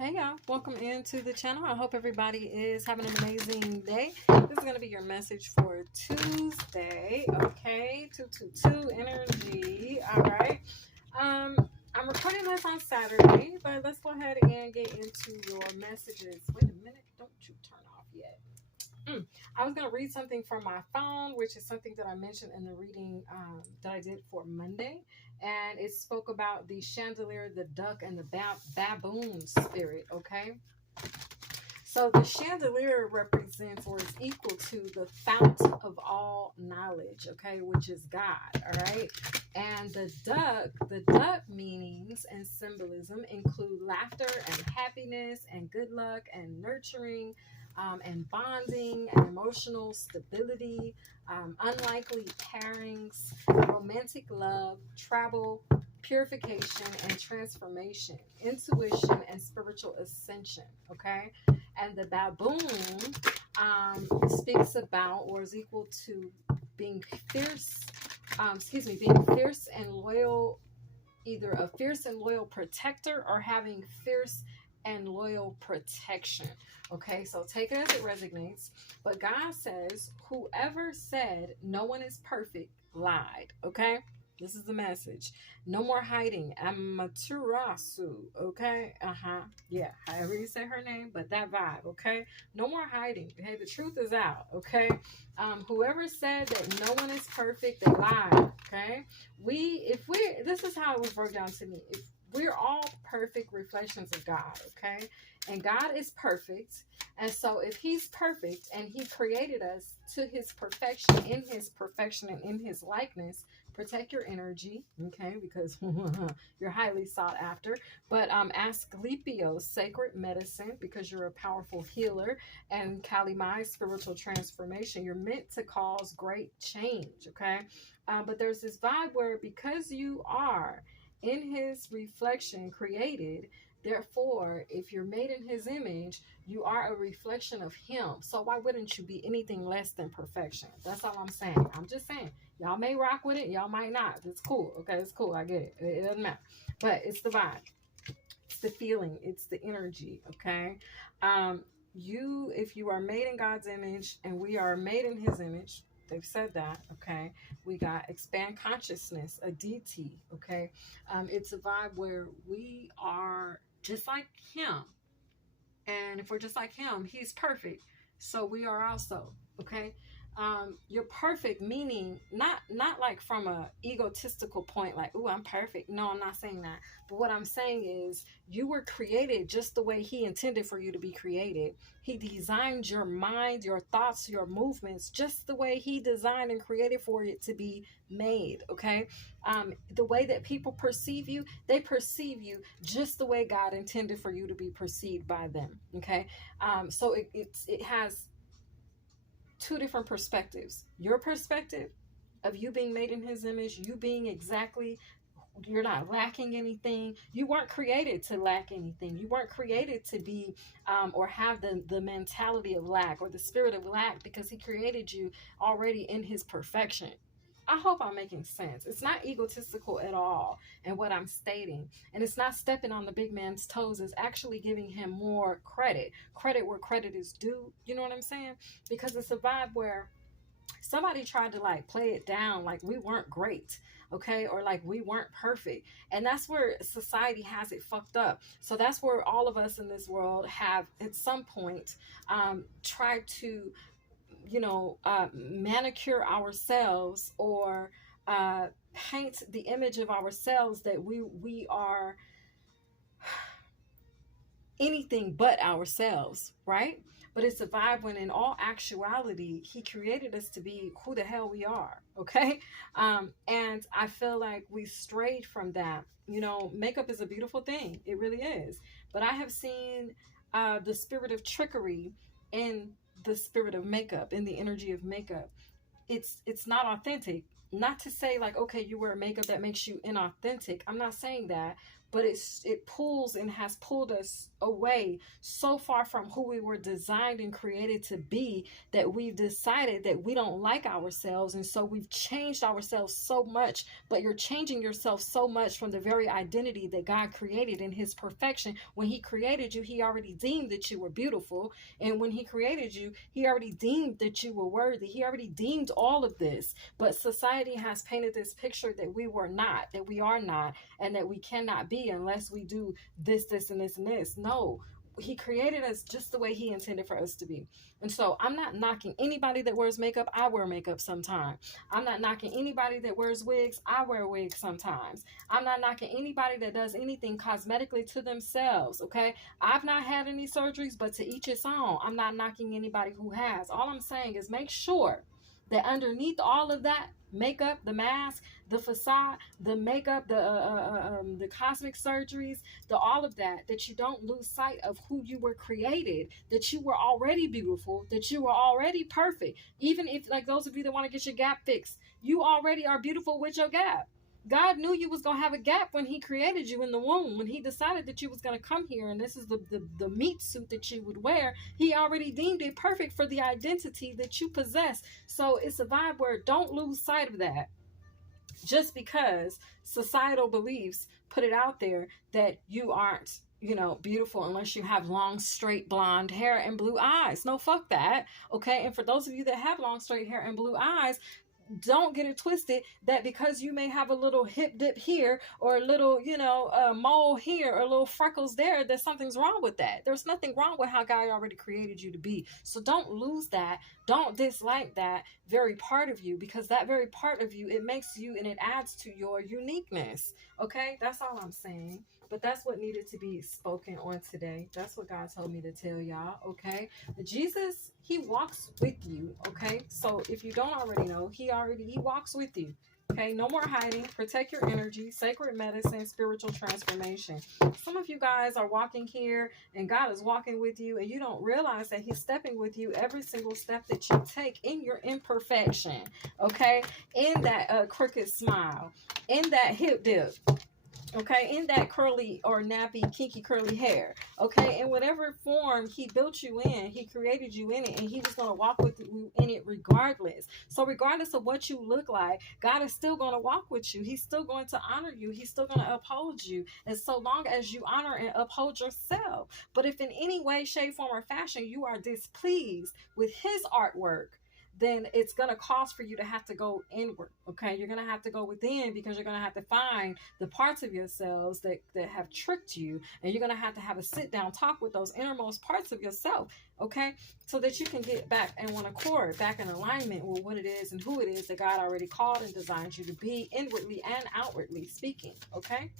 Hey y'all, welcome into the channel. I hope everybody is having an amazing day. This is going to be your message for Tuesday, okay? 222 energy, all right? I'm recording this on Saturday, but let's go ahead and get into your messages. Wait a minute, don't you turn off yet. I was going to read something from my phone, which is something that I mentioned in the reading that I did for Monday. And it spoke about the chandelier, the duck, and the baboon spirit, okay? So the chandelier represents or is equal to the fount of all knowledge, okay, which is God, all right? And the duck meanings and symbolism include laughter and happiness and good luck and nurturing, and bonding and emotional stability, unlikely pairings, romantic love, travel, purification and transformation, intuition and spiritual ascension, okay? And the baboon speaks about or is equal to being fierce, being fierce and loyal, either a fierce and loyal protector or having fierce and loyal protection. Okay, so take it as it resonates. But God says, whoever said no one is perfect lied. Okay, this is the message. No more hiding. Amaterasu. Okay, yeah, however you say her name, but that vibe. Okay, no more hiding. Okay, the truth is out. Okay, whoever said that no one is perfect, they lied. Okay, this is how it was broke down to me. If we're all perfect reflections of God, okay? And God is perfect. And so if he's perfect and he created us to his perfection, in his perfection and in his likeness, protect your energy, okay? Because you're highly sought after. But Asclepios, sacred medicine, because you're a powerful healer, and Kalimai, spiritual transformation. You're meant to cause great change, okay? But there's this vibe where because you are in his reflection created, therefore, if you're made in his image, you are a reflection of him. So why wouldn't you be anything less than perfection? That's all I'm saying. I'm just saying. Y'all may rock with it. Y'all might not. It's cool. Okay, it's cool. I get it. It doesn't matter. But it's the vibe. It's the feeling. It's the energy. Okay. If you are made in God's image and we are made in his image, they've said that, okay? We got expand consciousness, a DT, okay? It's a vibe where we are just like him. And if we're just like him, he's perfect. So we are also, okay? You're perfect, meaning not like from a egotistical point, like, oh, I'm perfect. No, I'm not saying that. But what I'm saying is you were created just the way he intended for you to be created. He designed your mind, your thoughts, your movements, just the way he designed and created for it to be made, okay? The way that people perceive you, they perceive you just the way God intended for you to be perceived by them, okay? So it has two different perspectives. Your perspective of you being made in his image, you being exactly, you're not lacking anything. You weren't created to lack anything. You weren't created to be or have the mentality of lack or the spirit of lack, because he created you already in his perfection. I hope I'm making sense. It's not egotistical at all in what I'm stating. And it's not stepping on the big man's toes. It's actually giving him more credit. Credit where credit is due. You know what I'm saying? Because it's a vibe where somebody tried to like play it down like we weren't great, okay, or like we weren't perfect. And that's where society has it fucked up. So that's where all of us in this world have at some point tried to manicure ourselves or paint the image of ourselves that we are anything but ourselves, right? But it's a vibe when in all actuality, he created us to be who the hell we are, okay? And I feel like we strayed from that. Makeup is a beautiful thing. It really is. But I have seen the spirit of trickery in the spirit of makeup, in the energy of makeup. It's not authentic. Not to say like, okay, you wear makeup that makes you inauthentic. I'm not saying that. but it pulls and has pulled us away so far from who we were designed and created to be, that we've decided that we don't like ourselves, and so we've changed ourselves so much. But you're changing yourself so much from the very identity that God created in his perfection. When he created you, he already deemed that you were beautiful, and when he created you, he already deemed that you were worthy. He already deemed all of this. But society has painted this picture that we were not, that we are not, and that we cannot be unless we do this, this, and this, and this. No, he created us just the way he intended for us to be. And so I'm not knocking anybody that wears makeup. I wear makeup sometimes. I'm not knocking anybody that wears wigs. I wear wigs sometimes. I'm not knocking anybody that does anything cosmetically to themselves, okay? I've not had any surgeries, but to each its own. I'm not knocking anybody who has. All I'm saying is make sure that underneath all of that makeup, the mask, the facade, the makeup, the cosmic surgeries, the all of that, that you don't lose sight of who you were created, that you were already beautiful, that you were already perfect. Even if, like those of you that want to get your gap fixed, you already are beautiful with your gap. God knew you was going to have a gap when he created you in the womb. When he decided that you was going to come here and this is the meat suit that you would wear, he already deemed it perfect for the identity that you possess. So it's a vibe where don't lose sight of that just because societal beliefs put it out there that you aren't, you know, beautiful unless you have long, straight, blonde hair and blue eyes. No, fuck that. Okay. And for those of you that have long, straight hair and blue eyes, don't get it twisted that because you may have a little hip dip here or a little, you know, mole here or a little freckles there, that something's wrong with that. There's nothing wrong with how God already created you to be. So don't lose that. Don't dislike that very part of you, because that very part of you, it makes you and it adds to your uniqueness. Okay, that's all I'm saying. But that's what needed to be spoken on today. That's what God told me to tell y'all, okay? Jesus, he walks with you, okay? So if you don't already know, he walks with you, okay? No more hiding. Protect your energy. Sacred medicine, spiritual transformation. Some of you guys are walking here and God is walking with you and you don't realize that he's stepping with you every single step that you take in your imperfection, okay? In that crooked smile, in that hip dip, okay, in that curly or nappy, kinky, curly hair, okay, in whatever form he built you in, he created you in it, and he was going to walk with you in it regardless. So regardless of what you look like, God is still going to walk with you. He's still going to honor you. He's still going to uphold you, and so long as you honor and uphold yourself. But if in any way, shape, form, or fashion you are displeased with his artwork, then it's going to cause for you to have to go inward, okay? You're going to have to go within, because you're going to have to find the parts of yourselves that have tricked you, and you're going to have a sit-down talk with those innermost parts of yourself, okay? So that you can get back in one accord, back in alignment with what it is and who it is that God already called and designed you to be, inwardly and outwardly speaking, okay?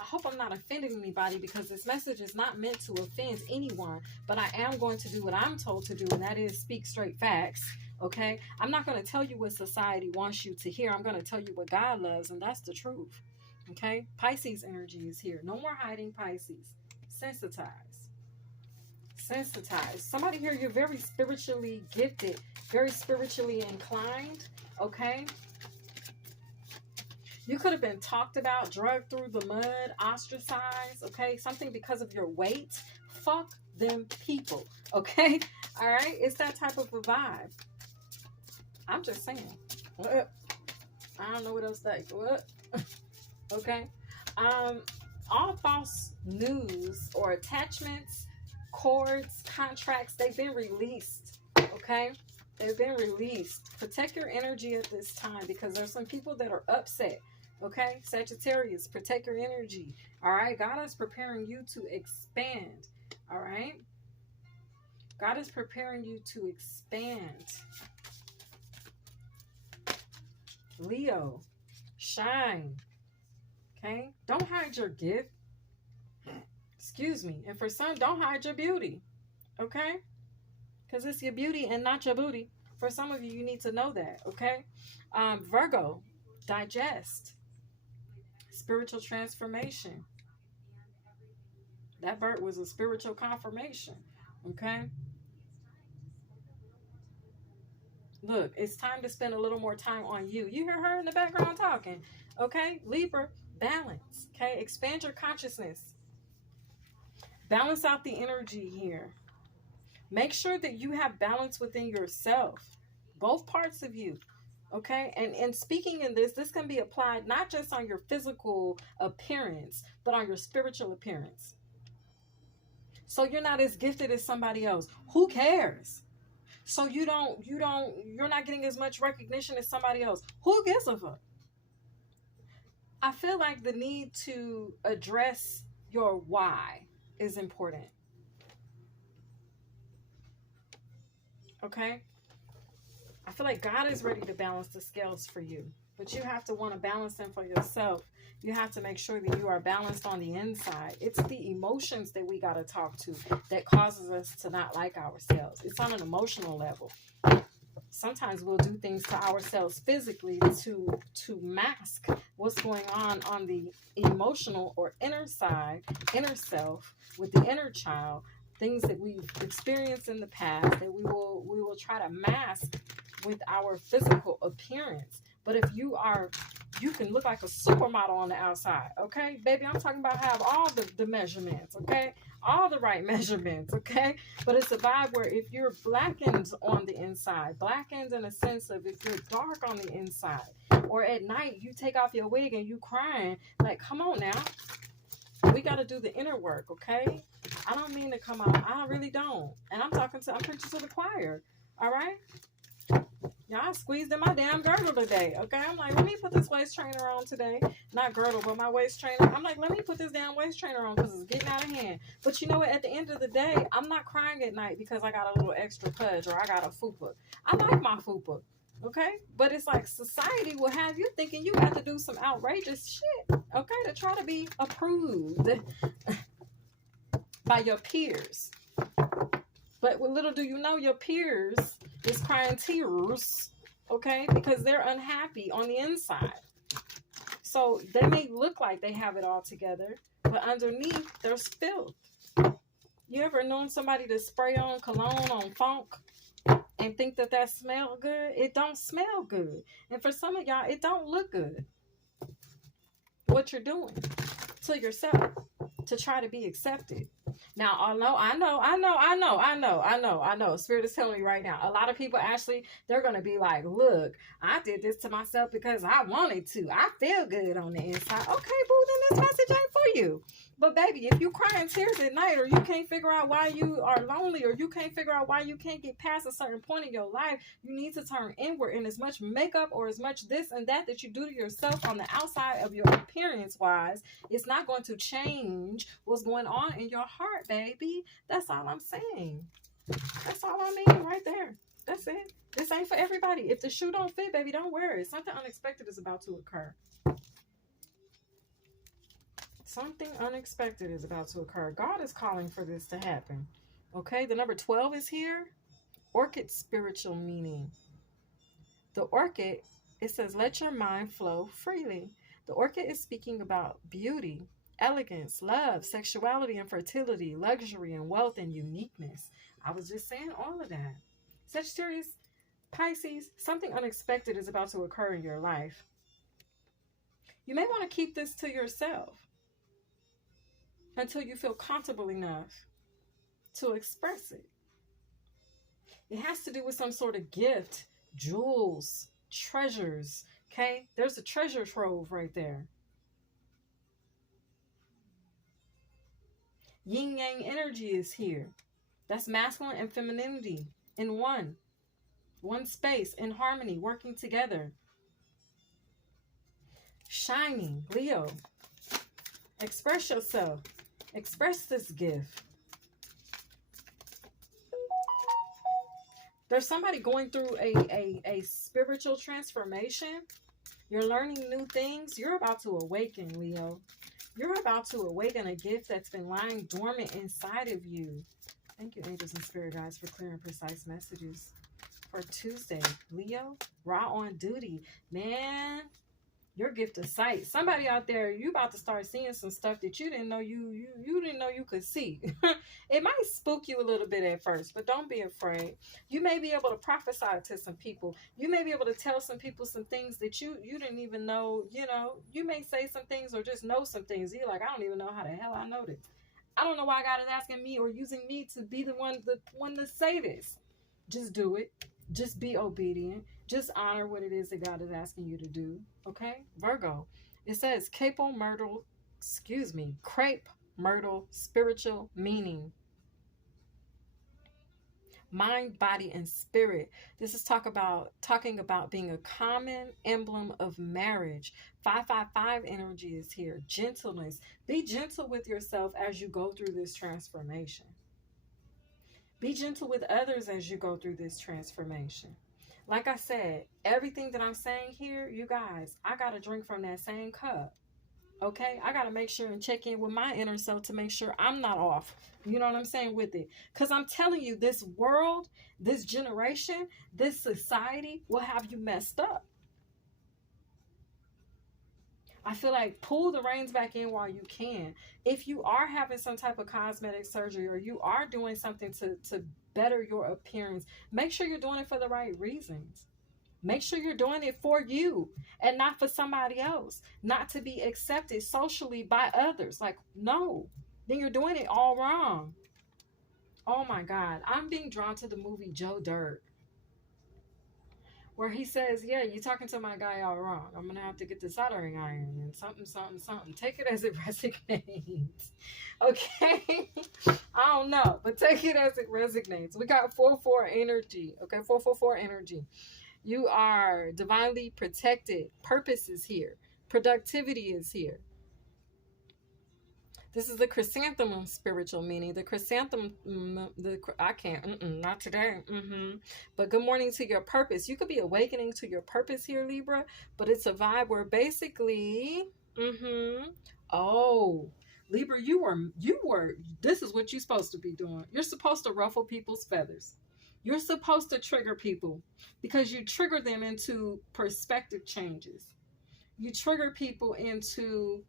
I hope I'm not offending anybody, because this message is not meant to offend anyone, but I am going to do what I'm told to do, and that is speak straight facts, okay? I'm not going to tell you what society wants you to hear. I'm going to tell you what God loves, and that's the truth, okay? Pisces energy is here. No more hiding, Pisces. Sensitize. Sensitize. Somebody here, you're very spiritually gifted, very spiritually inclined, okay? You could have been talked about, dragged through the mud, ostracized, okay? Something because of your weight. Fuck them people, okay? All right? It's that type of a vibe. I'm just saying. I don't know what else to say. What? Okay? All false news or attachments, cords, contracts, they've been released, okay? They've been released. Protect your energy at this time, because there's some people that are upset. Okay, Sagittarius, protect your energy. All right, God is preparing you to expand. All right, God is preparing you to expand. Leo, shine. Okay, don't hide your gift. Excuse me. And for some, don't hide your beauty. Okay, because it's your beauty and not your booty. For some of you, you need to know that. Okay, Virgo, digest. Spiritual transformation. That bird was a spiritual confirmation. Okay. Look, it's time to spend a little more time on you. You hear her in the background talking. Okay. Libra, Balance. Okay? Expand your consciousness. Balance out the energy here. Make sure that you have balance within yourself. Both parts of you. Okay? And speaking in this can be applied not just on your physical appearance, but on your spiritual appearance. So you're not as gifted as somebody else. Who cares? So you're not getting as much recognition as somebody else. Who gives a fuck? I feel like the need to address your why is important. Okay? I feel like God is ready to balance the scales for you, but you have to want to balance them for yourself. You have to make sure that you are balanced on the inside. It's the emotions that we got to talk to that causes us to not like ourselves. It's on an emotional level. Sometimes we'll do things to ourselves physically to mask what's going on the emotional or inner side, inner self, with the inner child, things that we've experienced in the past that we will try to mask with our physical appearance. But if you can look like a supermodel on the outside, okay? Baby, I'm talking about have all the measurements, okay? All the right measurements, okay? But it's a vibe where if you're blackened on the inside, blackened in a sense of if you're dark on the inside, or at night you take off your wig and you crying, like, come on now. We got to do the inner work, okay? I don't mean to come out. I really don't. And I'm preaching to the choir, all right? Y'all squeezed in my damn girdle today, okay? I'm like, let me put this waist trainer on today. Not girdle, but my waist trainer. I'm like, let me put this damn waist trainer on because it's getting out of hand. But you know what? At the end of the day, I'm not crying at night because I got a little extra pudge or I got a fupa. I like my fupa, okay? But it's like society will have you thinking you got to do some outrageous shit, okay, to try to be approved by your peers. But little do you know, your peers is crying tears, okay, because they're unhappy on the inside. So they may look like they have it all together, but underneath, there's filth. You ever known somebody to spray on cologne on funk and think that smell good? It don't smell good. And for some of y'all, it don't look good. What you're doing to yourself to try to be accepted. Now, I know. Spirit is telling me right now. A lot of people actually, they're going to be like, look, I did this to myself because I wanted to. I feel good on the inside. Okay, boo, then this message ain't for you. But baby, if you crying tears at night, or you can't figure out why you are lonely, or you can't figure out why you can't get past a certain point in your life, you need to turn inward. And as much makeup or as much this and that you do to yourself on the outside of your appearance wise, it's not going to change what's going on in your heart, baby. That's all I'm saying. That's all I mean right there. That's it. This ain't for everybody. If the shoe don't fit, baby, don't wear it. Something unexpected is about to occur. Something unexpected is about to occur. God is calling for this to happen. Okay, the number 12 is here. Orchid spiritual meaning. The orchid, it says, let your mind flow freely. The orchid is speaking about beauty, elegance, love, sexuality and fertility, luxury and wealth and uniqueness. I was just saying all of that. Sagittarius, Pisces, something unexpected is about to occur in your life. You may want to keep this to yourself until you feel comfortable enough to express it. It has to do with some sort of gift, jewels, treasures, okay? There's a treasure trove right there. Yin Yang energy is here. That's masculine and femininity in one space, in harmony, working together. Shining, Leo. Express yourself. Express this gift. There's somebody going through a spiritual transformation. You're learning new things. You're about to awaken, Leo. You're about to awaken a gift that's been lying dormant inside of you. Thank you, angels and spirit guides, for clear and precise messages for Tuesday. Leo, raw on duty. Man, Your gift of sight. Somebody out there, you about to start seeing some stuff that you didn't know you didn't know you could see. It might spook you a little bit at first, but don't be afraid. You may be able to prophesy to some people. You may be able to tell some people some things that you didn't even know. You know, you may say some things or just know some things. You're like, I don't even know how the hell I know this. I don't know why God is asking me or using me to be the one to say this. Just do it. Just be obedient. Just honor what it is that God is asking you to do. Okay? Virgo. It says crepe myrtle, spiritual meaning. Mind, body, and spirit. This is talking about being a common emblem of marriage. 555 energy is here. Gentleness. Be gentle with yourself as you go through this transformation. Be gentle with others as you go through this transformation. Like I said, everything that I'm saying here, you guys, I got to drink from that same cup. Okay? I got to make sure and check in with my inner self to make sure I'm not off. You know what I'm saying with it? Because I'm telling you, this world, this generation, this society will have you messed up. I feel like pull the reins back in while you can. If you are having some type of cosmetic surgery or you are doing something to better your appearance, make sure you're doing it for the right reasons. Make sure you're doing it for you and not for somebody else, not to be accepted socially by others. Like, no, then you're doing it all wrong. Oh my God. I'm being drawn to the movie Joe Dirt, where he says, yeah, you're talking to my guy all wrong. I'm going to have to get the soldering iron and something. Take it as it resonates. Okay? I don't know, but take it as it resonates. We got 4-4 energy. Okay, 4-4-4 energy. You are divinely protected. Purpose is here. Productivity is here. This is the chrysanthemum spiritual meaning. The chrysanthemum, not today. But good morning to your purpose. You could be awakening to your purpose here, Libra, but it's a vibe where basically, oh, Libra, you were, this is what you're supposed to be doing. You're supposed to ruffle people's feathers. You're supposed to trigger people because you trigger them into perspective changes. You trigger people into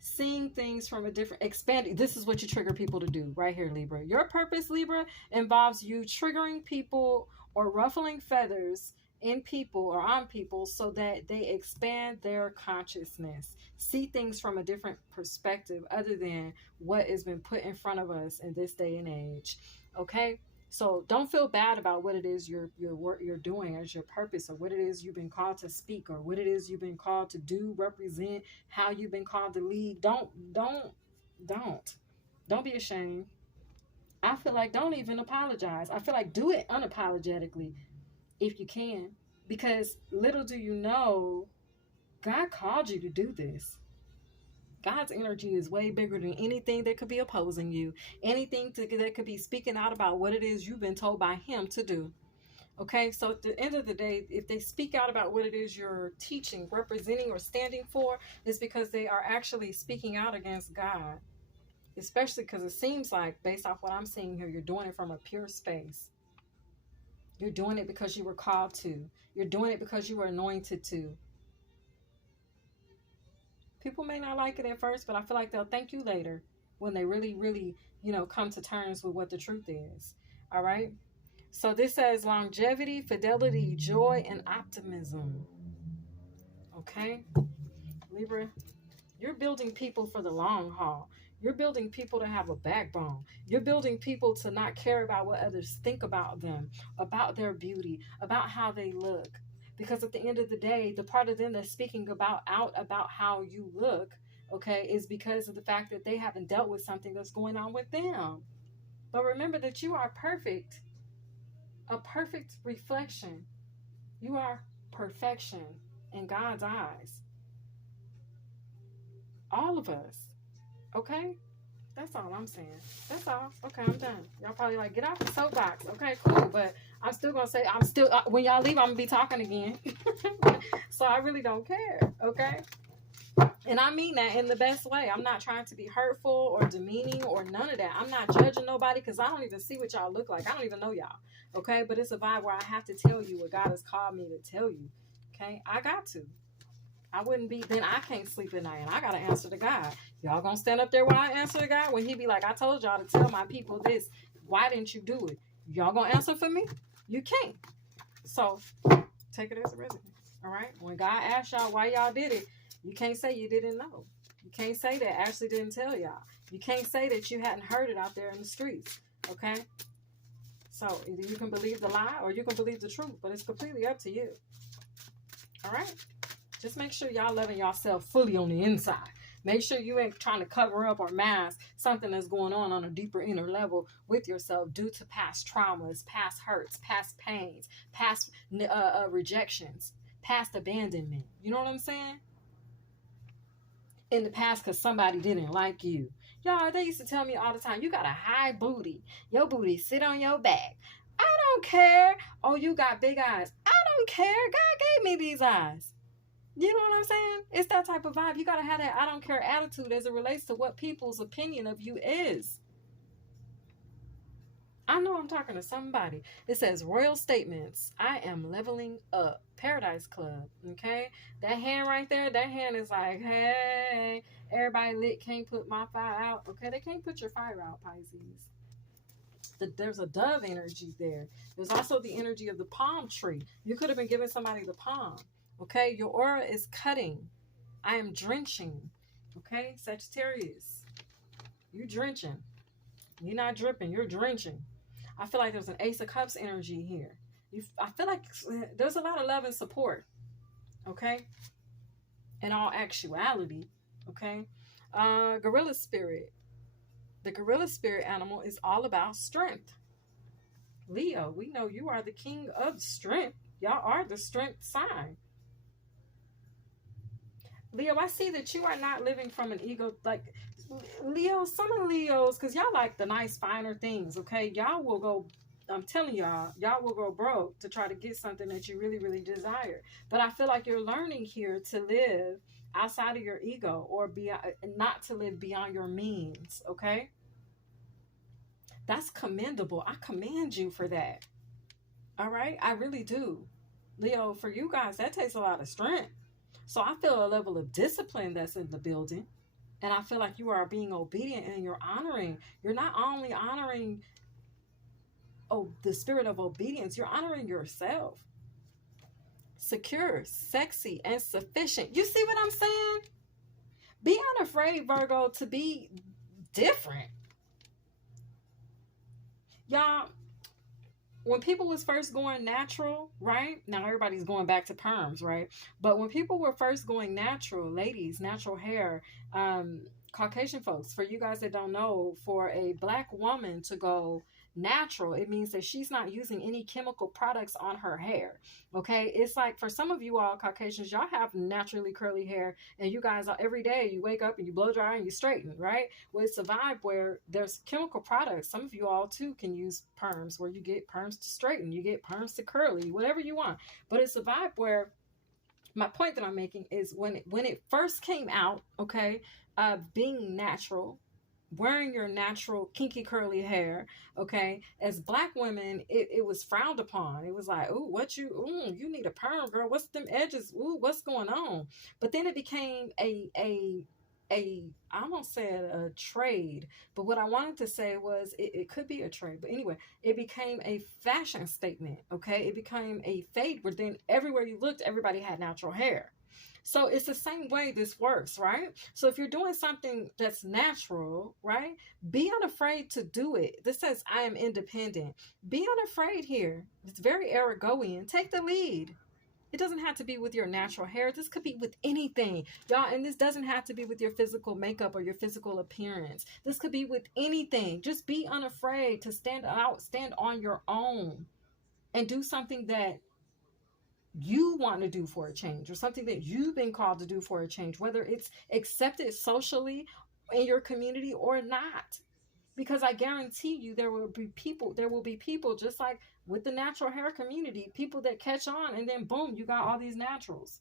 seeing things from a different, expanding. This is what you trigger people to do right here, Libra. Your purpose, Libra, involves you triggering people or ruffling feathers in people or on people so that they expand their consciousness, see things from a different perspective other than what has been put in front of us in this day and age. Okay? So don't feel bad about what it is you're doing as your purpose, or what it is you've been called to speak, or what it is you've been called to do, represent, how you've been called to lead. Don't be ashamed. I feel like don't even apologize. I feel like do it unapologetically if you can, because little do you know, God called you to do this. God's energy is way bigger than anything that could be opposing you, anything that could be speaking out about what it is you've been told by him to do. Okay, so at the end of the day, if they speak out about what it is you're teaching, representing, or standing for, it's because they are actually speaking out against God. Especially because it seems like, based off what I'm seeing here, you're doing it from a pure space. You're doing it because you were called to. You're doing it because you were anointed to. People may not like it at first, but I feel like they'll thank you later when they really, really, come to terms with what the truth is. All right? So this says longevity, fidelity, joy, and optimism. Okay? Libra, you're building people for the long haul. You're building people to have a backbone. You're building people to not care about what others think about them, about their beauty, about how they look. Because at the end of the day, the part of them that's speaking about how you look, okay, is because of the fact that they haven't dealt with something that's going on with them. But remember that you are perfect, a perfect reflection. You are perfection in God's eyes. All of us, okay? That's all I'm saying. That's all. Okay, I'm done. Y'all probably like, get off the soapbox. Okay, cool. But I'm still going to say, when y'all leave, I'm going to be talking again. So I really don't care. Okay? And I mean that in the best way. I'm not trying to be hurtful or demeaning or none of that. I'm not judging nobody because I don't even see what y'all look like. I don't even know y'all. Okay? But it's a vibe where I have to tell you what God has called me to tell you. Okay? I got to. I wouldn't be, then I can't sleep at night and I got to answer to God. Y'all going to stand up there when I answer to God? When he be like, I told y'all to tell my people this. Why didn't you do it? Y'all going to answer for me? You can't. So take it as a resident. All right. When God asks y'all why y'all did it, you can't say you didn't know. You can't say that Ashley didn't tell y'all. You can't say that you hadn't heard it out there in the streets. Okay. So either you can believe the lie or you can believe the truth, but it's completely up to you. All right. Just make sure y'all loving yourself fully on the inside. Make sure you ain't trying to cover up or mask something that's going on a deeper inner level with yourself due to past traumas, past hurts, past pains, past rejections, past abandonment. You know what I'm saying? In the past because somebody didn't like you. Y'all, they used to tell me all the time, you got a high booty. Your booty sit on your back. I don't care. Oh, you got big eyes. I don't care. God gave me these eyes. You know what I'm saying? It's that type of vibe. You got to have that I don't care attitude as it relates to what people's opinion of you is. I know I'm talking to somebody. It says royal statements. I am leveling up. Paradise Club. Okay? That hand right there, that hand is like, hey, everybody lit, can't put my fire out. Okay? They can't put your fire out, Pisces. There's a dove energy there. There's also the energy of the palm tree. You could have been giving somebody the palm. Okay? Your aura is cutting. I am drenching. Okay? Sagittarius. You're drenching. You're not dripping. You're drenching. I feel like there's an Ace of Cups energy here. I feel like there's a lot of love and support. Okay? In all actuality. Okay? Gorilla spirit. The gorilla spirit animal is all about strength. Leo, we know you are the king of strength. Y'all are the strength sign. Leo, I see that you are not living from an ego. Like, Leo, some of Leos, because y'all like the nice, finer things, okay? Y'all will go, I'm telling y'all will go broke to try to get something that you really, really desire. But I feel like you're learning here to live outside of your ego or not to live beyond your means, okay? That's commendable. I commend you for that. All right? I really do. Leo, for you guys, that takes a lot of strength. So I feel a level of discipline that's in the building. And I feel like you are being obedient and you're honoring. You're not only honoring the spirit of obedience, you're honoring yourself. Secure, sexy, and sufficient. You see what I'm saying? Be unafraid, Virgo, to be different. Y'all, when people was first going natural, right? Now everybody's going back to perms, right? But when people were first going natural, ladies, natural hair, Caucasian folks, for you guys that don't know, for a black woman to go natural, it means that she's not using any chemical products on her hair. Okay? It's like for some of you all Caucasians, y'all have naturally curly hair and you guys every day you wake up and you blow dry and you straighten, right? Well, it's a vibe where there's chemical products. Some of you all too can use perms where you get perms to straighten, you get perms to curly, whatever you want. But it's a vibe where my point that I'm making is when it first came out, okay, being natural, wearing your natural kinky curly hair, okay, as black women, it was frowned upon. It was like, ooh, you need a perm, girl. What's them edges? Ooh, what's going on? But then it became I almost said a trade, but what I wanted to say was it could be a trade. But anyway, it became a fashion statement, okay? It became a fade where then everywhere you looked, everybody had natural hair. So it's the same way this works, right? So if you're doing something that's natural, right, be unafraid to do it. This says, I am independent. Be unafraid here. It's very Aragoian. Take the lead. It doesn't have to be with your natural hair. This could be with anything, y'all. And this doesn't have to be with your physical makeup or your physical appearance. This could be with anything. Just be unafraid to stand out, stand on your own and do something that you want to do for a change or something that you've been called to do for a change, whether it's accepted socially in your community or not. Because I guarantee you there will be people just like with the natural hair community, people that catch on and then boom, you got all these naturals.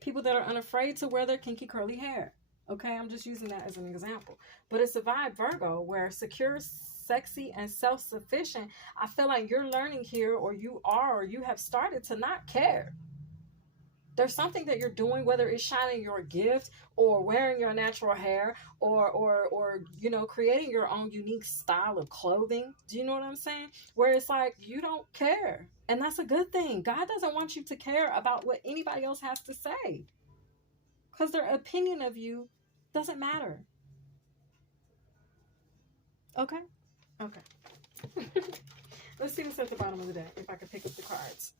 People that are unafraid to wear their kinky curly hair. Okay, I'm just using that as an example. But it's a vibe, Virgo, where secure, sexy, and self-sufficient. I feel like you're learning here, or you have started to not care. There's something that you're doing, whether it's shining your gift or wearing your natural hair or you know, creating your own unique style of clothing. Do you know what I'm saying? Where it's like you don't care. And that's a good thing. God doesn't want you to care about what anybody else has to say. Because their opinion of you doesn't matter. Okay? Okay. Let's see what's at the bottom of the deck, if I can pick up the cards.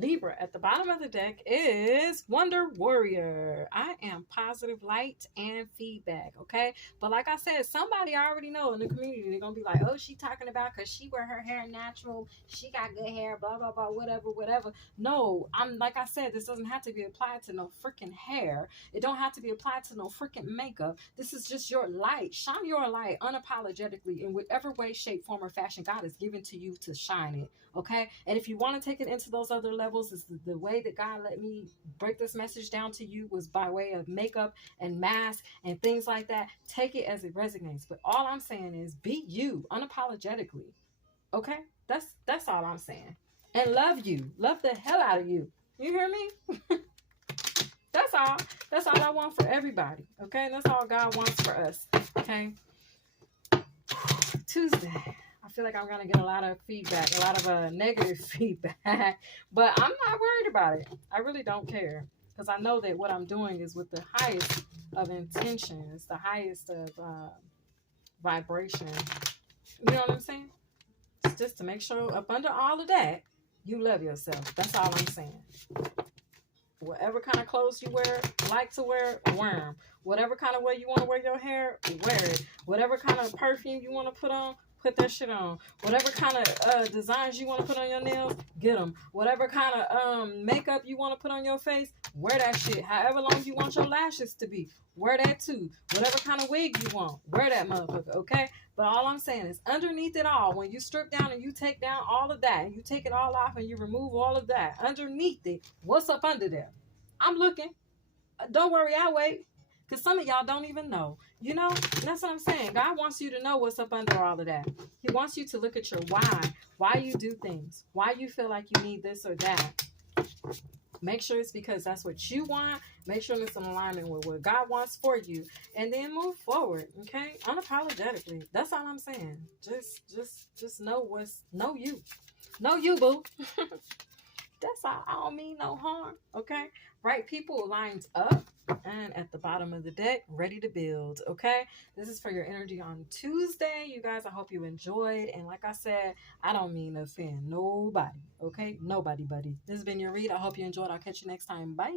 Libra, at the bottom of the deck is Wonder Warrior. I am positive light and feedback, okay? But like I said, somebody I already know in the community, they're going to be like, oh, she talking about because she wear her hair natural, she got good hair, blah, blah, blah, whatever, whatever. No, like I said, this doesn't have to be applied to no freaking hair. It don't have to be applied to no freaking makeup. This is just your light. Shine your light unapologetically in whatever way, shape, form, or fashion God has given to you to shine it. Okay, and if you want to take it into those other levels, is the way that God let me break this message down to you was by way of makeup and mask and things like that. Take it as it resonates. But all I'm saying is be you unapologetically. Okay, that's all I'm saying. And love you, love the hell out of you. You hear me? That's all. That's all I want for everybody. Okay, and that's all God wants for us. Okay. Tuesday. I feel like I'm going to get a lot of feedback, a lot of negative feedback, but I'm not worried about it. I really don't care because I know that what I'm doing is with the highest of intentions, the highest of vibration. You know what I'm saying? It's just to make sure up under all of that, you love yourself. That's all I'm saying. Whatever kind of clothes you like to wear them. Whatever kind of way you want to wear your hair, wear it. Whatever kind of perfume you want to put that shit on. Whatever kind of designs you want to put on your nails, get them. Whatever kind of makeup you want to put on your face, wear that shit. However long you want your lashes to be, wear that too. Whatever kind of wig you want, wear that motherfucker, okay? But all I'm saying is underneath it all, when you strip down and you take down all of that, and you take it all off and you remove all of that, underneath it, what's up under there? I'm looking. Don't worry, I'll wait. Because some of y'all don't even know. You know, that's what I'm saying. God wants you to know what's up under all of that. He wants you to look at your why you do things, why you feel like you need this or that. Make sure it's because that's what you want. Make sure it's in alignment with what God wants for you. And then move forward, okay? Unapologetically. That's all I'm saying. Just know you. Know you, boo. That's all. I don't mean no harm, okay? Right people lines up and at the bottom of the deck, ready to build, okay? This is for your energy on Tuesday. You guys, I hope you enjoyed. And like I said, I don't mean to offend nobody, okay? Nobody, buddy. This has been your read. I hope you enjoyed. I'll catch you next time. Bye.